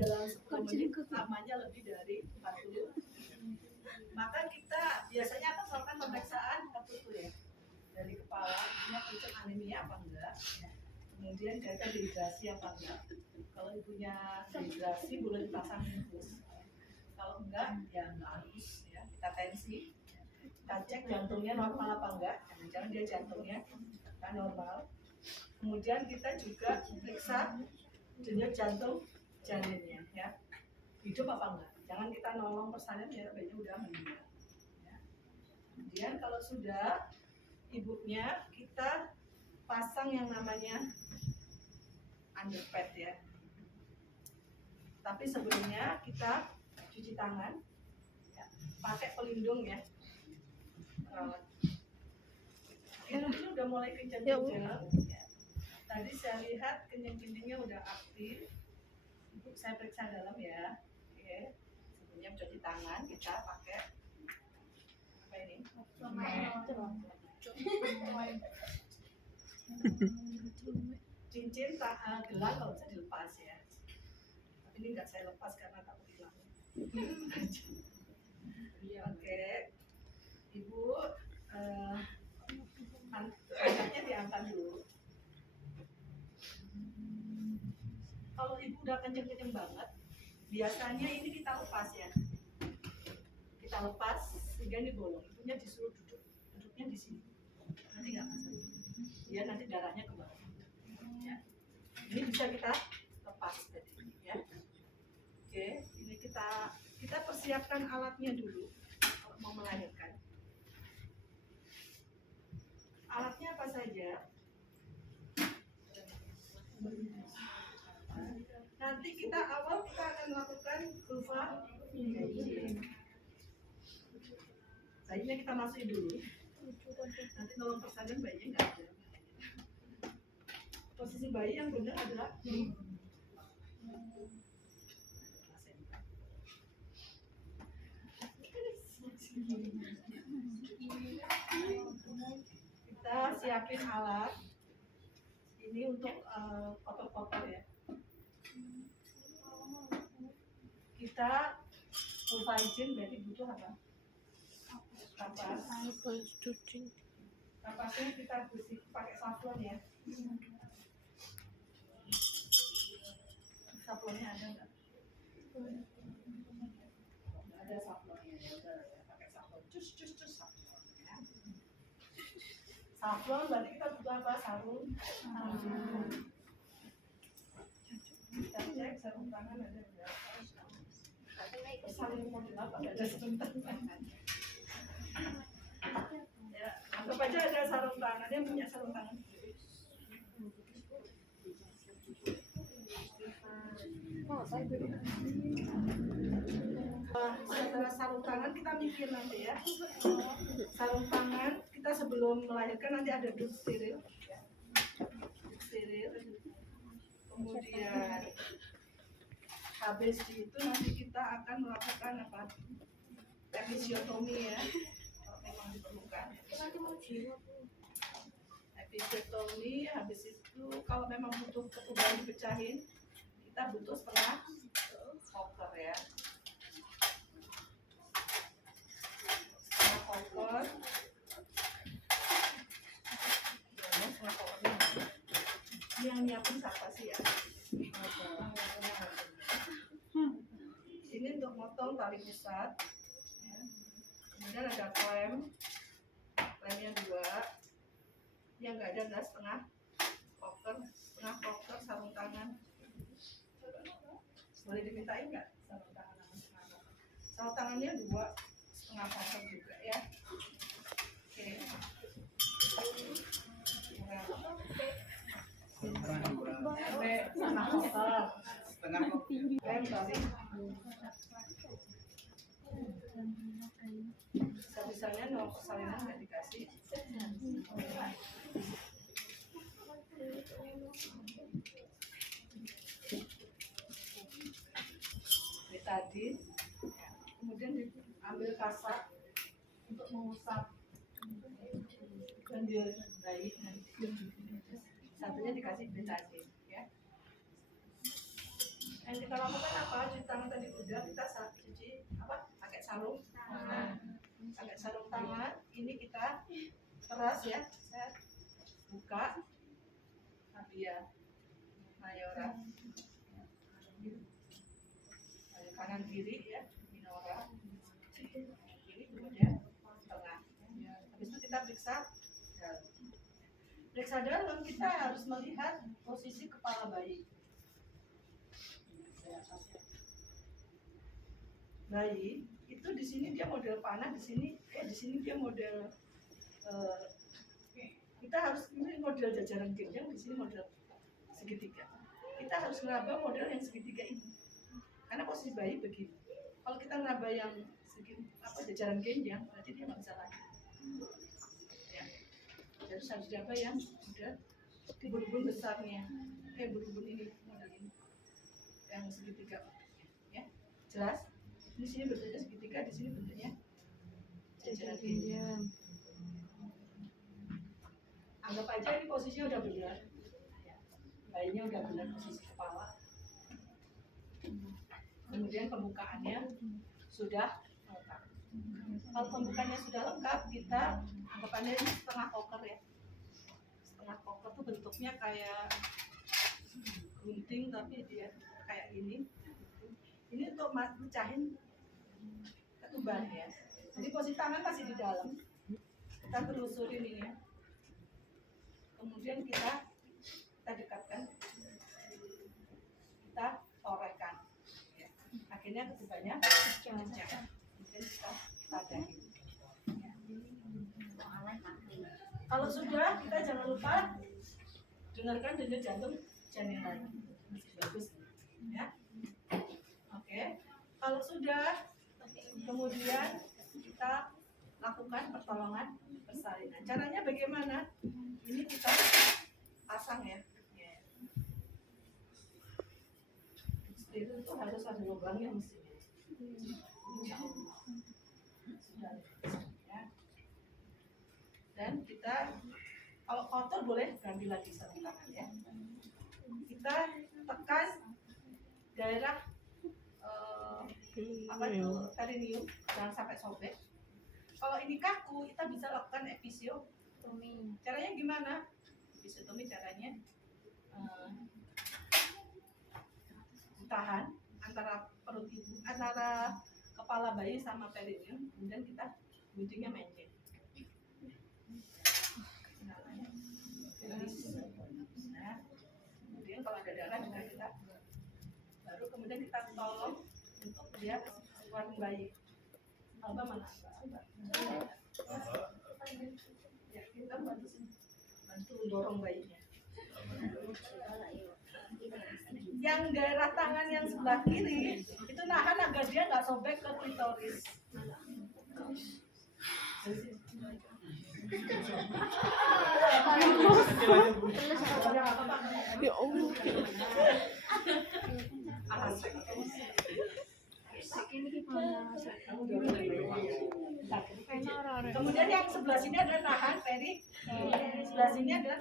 dalam 10 menit lamanya lebih dari 40. Maka kita biasanya akan melakukan pemeriksaan tertutup ya, dari kepala, ibunya pucuk anemia apa enggak, kemudian kira-kira dehidrasi apa enggak. Kalau ibunya dehidrasi boleh dipasang infus, kalau enggak ya enggak harus ya. Kita tensi, kita cek jantungnya normal apa enggak, jangan dia jantungnya kan normal. Kemudian kita juga periksa denyut jantung janinnya ya, hidup apa enggak. Jangan kita nolong persalinan ya, bayinya udah meninggal ya. Kemudian kalau sudah ibunya, kita pasang yang namanya underpad ya. Tapi sebelumnya kita cuci tangan ya, pakai pelindung ya. Ini udah mulai kencang-kencang ya. Tadi saya lihat kencing-kencingnya udah aktif. Ibu saya periksa dalam ya. Oke. Sebelumnya cuci tangan, kita pakai apa ini? Cincin gelang kalau bisa dilepas ya. Tapi ini nggak saya lepas karena takut hilang. Oke. Ibu anaknya diangkat dulu. Kalau ibu udah kenceng-kenceng banget, biasanya ini kita lepas ya. Kita lepas sehingga ini bolong. Ibunya disuruh duduknya di sini. Nanti nggak masalah. Ya nanti darahnya ke bawah. Ya. Ini bisa kita lepas tadi ya. Oke, ini kita persiapkan alatnya dulu kalau mau melahirkan. Alatnya apa saja? Nanti kita akan melakukan vulva bayinya kita masukin dulu. Nanti nolong persalinan bayinya nggak ada. Posisi bayi yang benar adalah kita siapin alat ini untuk kotor-kotor ya. Kita vulva hygiene berarti butuh apa? Kapas. Kapasnya kita bersih pakai sablon ya. Sablonnya ada nggak? Ada sablonnya ya udah ya, pakai sablon. Cus sablon ya. Sablon berarti kita butuh apa? Sarung. Kita cek sarung tangan ada nggak? Sarung model apa? Ada sarung tangan. Ya, anggap aja ada sarung tangan. Dia punya sarung tangan. Setelah sarung tangan kita mikir nanti ya. Sarung tangan kita sebelum melahirkan nanti ada duk steril. Steril. Kemudian habis itu nanti kita akan melakukan apa? Episiotomi ya. Kalau memang diperlukan. Episiotomi habis itu kalau memang butuh ketuban dipecahin, kita butuh setengah koker ya. Setengah koker. Setengah kokernya. Yang nyiapin siapa sih ya? Ini untuk motong tali pusat. Ya. Kemudian ada lemnya 2. Yang nggak ada adalah setengah koker sarung tangan. Boleh dimintain nggak sarung tangan sama setengah koker? Sarung tangannya 2 setengah koker juga ya. Oke. Setengah koker. Lem tadi. Bisa-bisanya nolong persalinan nggak dikasih. Betadin, kemudian diambil kasak untuk mengusap dan bayi. Satunya dikasih betadin ya. Yang kita lakukan apa? Cuci tangan tadi udah, kita cuci apa? Pakai sarung tangan. Pakai sarung tangan. Ini kita peras ya. Saya buka. Nadia, Mayora. Kanan kiri ya, Minora. Kiri kemudian tengah. Habis itu kita periksa dalam. Periksa dalam kita harus melihat posisi kepala bayi. Bayi itu di sini dia model panah, di sini dia model kita harus ini model jajaran genjang, di sini model segitiga. Kita harus meraba model yang segitiga ini. Karena posisi bayi begini. Kalau kita meraba yang jajaran genjang, berarti dia nggak bisa lagi. Ya. Jadi harus diraba yang udah ubun-ubun besarnya, ubun-ubun ini model ini, yang segitiga. Ya, jelas? Di sini bentuknya segitiga, di sini bentuknya jajaran genjang. Anggap aja ini posisinya udah benar. Ya. Bayinya udah benar posisi kepala. Kemudian pembukaannya sudah lengkap. Kalau pembukaannya sudah lengkap, kita anggapannya ini setengah koker ya. Setengah koker tuh bentuknya kayak gunting tapi dia kayak ini. Ini untuk mecahin ketuban ya. Jadi posisi tangan masih di dalam. Kita telusurin ini ya. Kemudian kita dekatkan. Kita torehkan. Akhirnya ketubannya pecah. Kemudian kita tadahin. Kalau sudah, kita jangan lupa dengarkan denyut jantung janin lagi. Masih bagus, ya. Oke. Kalau sudah, kemudian kita lakukan pertolongan persalinan. Caranya bagaimana? Ini kita pasang ya. Itu harus ada lubangnya mestinya. Ya. Dan kita kalau kotor boleh ganti lagi sarung tangan ya. Kita tekan daerah perineum, jangan sampai sobek. Kalau ini kaku, kita bisa lakukan episiotomi. Caranya gimana? Episiotomi caranya tahan antara perut ibu, antara kepala bayi sama perineum, kemudian kita guntingnya mencet. Nah, kemudian kalau ada darah juga kita baru kemudian kita tolong untuk dia keluarin bayi. Alba mana? Ya, kita bantu dorong bayinya. Yang daerah tangan yang sebelah kiri itu nahan agar dia nggak sobek ke klitoris. Ya Allah. Kemudian yang sebelah sini adalah nahan peri, sebelah sini adalah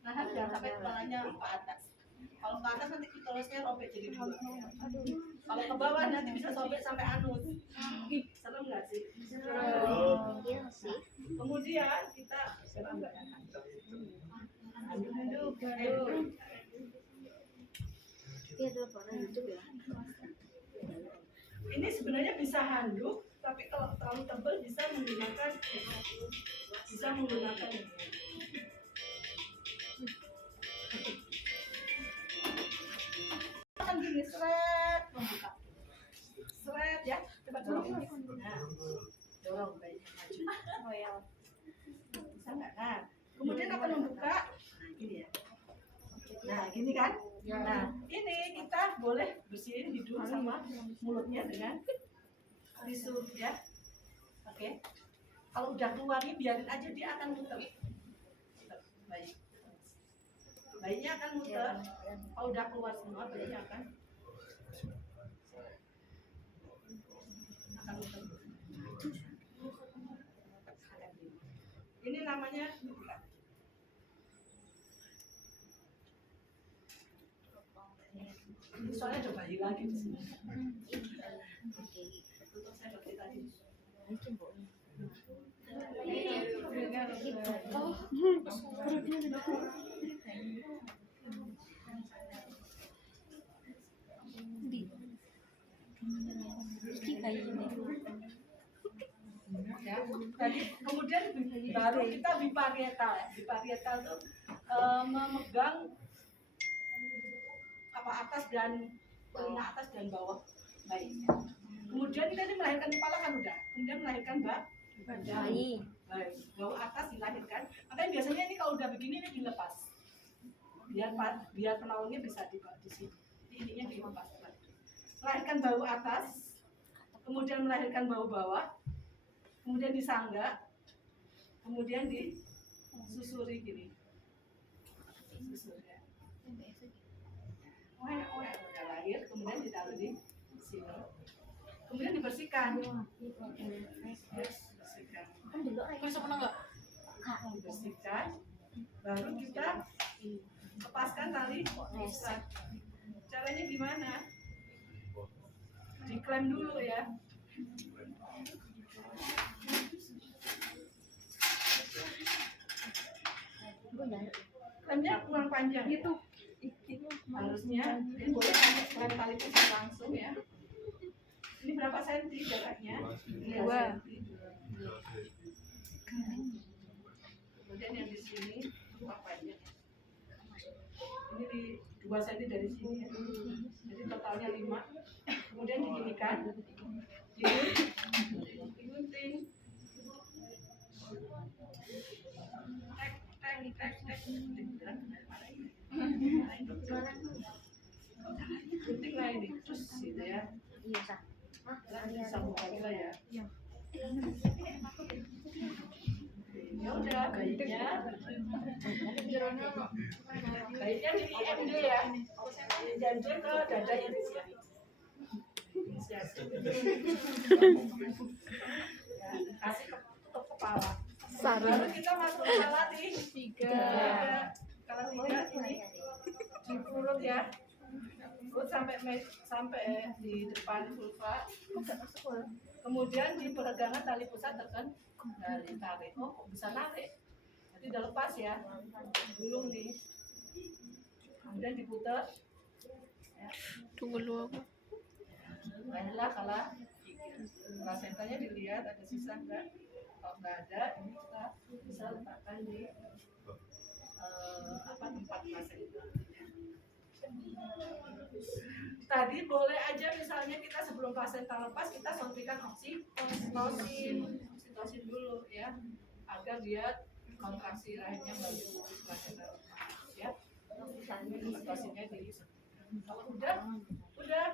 nahan jangan sampai kepalanya ke atas. Kalau ke atas nanti klitorisnya robek jadi dua. Kalau ke bawah nanti bisa sobek sampai anus. Serem nggak sih? Kemudian kita ini sebenarnya bisa handuk, tapi kalau terlalu tebal bisa menggunakan kan gini, seret membuka, seret ya, coba dorong ini, nah, dorong bayinya maju, royal, bisa nggak? Nah, kemudian akan membuka, ini ya, nah gini kan, nah ini kita boleh bersihin hidung sama mulutnya dengan tisu ya, oke. Kalau udah keluar nih biarin aja dia akan muter, baik. Bayinya akan muter, kalau udah keluar semua bayinya akan muter. Ini namanya ini soalnya ada bayi. lagi di sini. Tutup seperti tadi. Ya, tadi kemudian baru kita biparietal. Biparietal itu memegang apa atas dan telinga atas dan bawah bayinya. Kemudian kita ini melahirkan kepala kan udah, kemudian melahirkan bayi. Baik, bawah atas dilahirkan. Makanya biasanya ini kalau udah begini ini dilepas. Biar penaungnya bisa di sini. Ininya dilepas. Melahirkan bau atas, kemudian melahirkan bau bawah, kemudian disangga, kemudian disusuri gini. Susuri. Udah lahir, kemudian ditaruh di sini. Kemudian dibersihkan. Bersihkan. Dibersihkan. Baru kita lepaskan tali pusat. Caranya gimana? Diklem dulu ya. Klemnya kurang panjang itu. Harusnya ini boleh pakai klem tali pusat langsung ya. Ini berapa senti jaraknya? 2 senti. Kemudian yang di sini kurang panjang. Ini di 2 senti dari sini ya. Jadi totalnya 5. Kemudian diginikan. Digunting. Gunting lah ini terus gitu ya. Iya, sambung lagi lah ya. Ya udah bayinya di IMD ya. IMD ke dada inisiasi. Kasih tutup kepala. Lalu kita masuk ke kalati 3. Kalati 3 ini di perut ya. Perut sampai di depan vulva. Kemudian di peregangan tali pusat tekan dari tarik. Oh, kok bisa narik? Jadi udah lepas ya. Gulung nih. Kemudian diputar. Ya. Tunggu dulu apa? Baiklah kalau placentanya dilihat ada sisa enggak? Kalau enggak ada, ini kita bisa letakkan di tempat placenta. Tadi boleh aja misalnya kita sebelum placenta lepas kita suntikan oksitosin dulu ya, agar dia kontraksi rahimnya bagus placenta lepas ya. Oksitosinnya kalau udah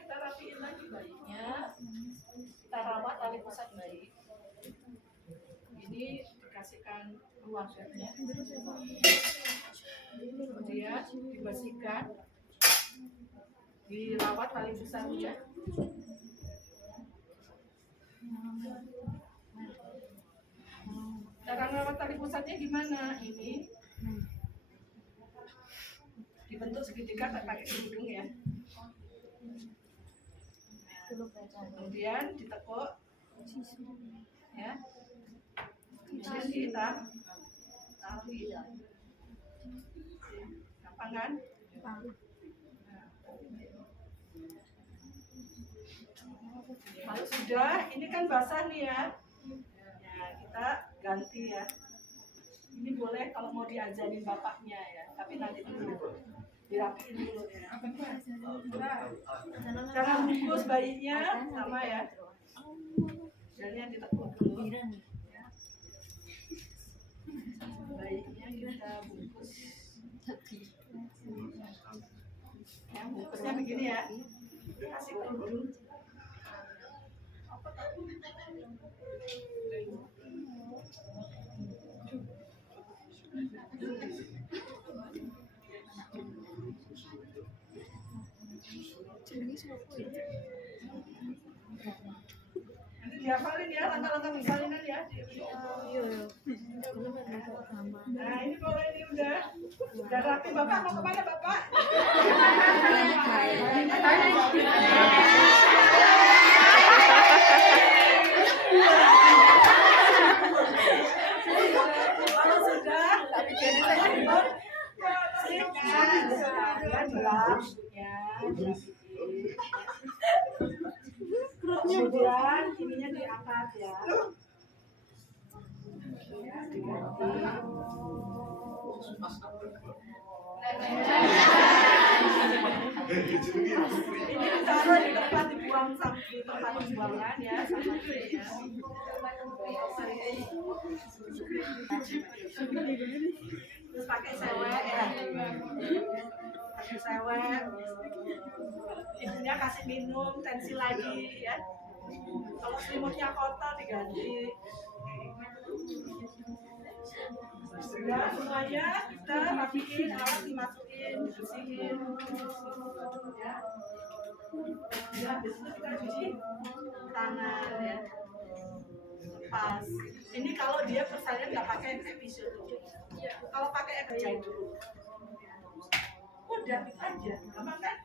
kita rapiin lagi bayinya, kita rawat tali pusat bayi. Ini dikasihkan ruang bednya, kemudian dibersihkan, dirawat tali pusatnya. Cara merawat tali pusatnya gimana? Ini dibentuk segitiga pakai hidung ya. Kemudian ditekuk ya. Kemudian ditarik. Gampang kan? Kalau sudah, ini kan basah nih ya. Nah, kita ganti ya. Ini boleh kalau mau diajarin bapaknya ya, tapi nanti dulu dirapiin dulu ya. Cara bungkus bayinya sama ya. Jadinya ditekuk dulu. Bayinya kita bungkus. Ya, bungkusnya begini ya. Kasih kerudung. Nanti dihafalin ya langkah-langkah persalinan ya. Nah ini kalau ini udah rapi. Bapak mau kemana Bapak? Kalau sudah, kemudian ininya diangkat ya. Ini ditaruh di tempat dibuang di tempat pembuangan ya, sama ya. Terus pakai sewek ya. Pakai sewek. Ibunya kasih minum tensi lagi ya. Kalau selimutnya kotor diganti. Ya, semuanya kita rapiin, alat dimasukin, bersihin. Ya. Ya, habis itu kita cuci tangan ya. Pas. Ini kalau dia persalinan nggak pakai episode. Kalau pakai episode dulu. Udah aja, gampang kan?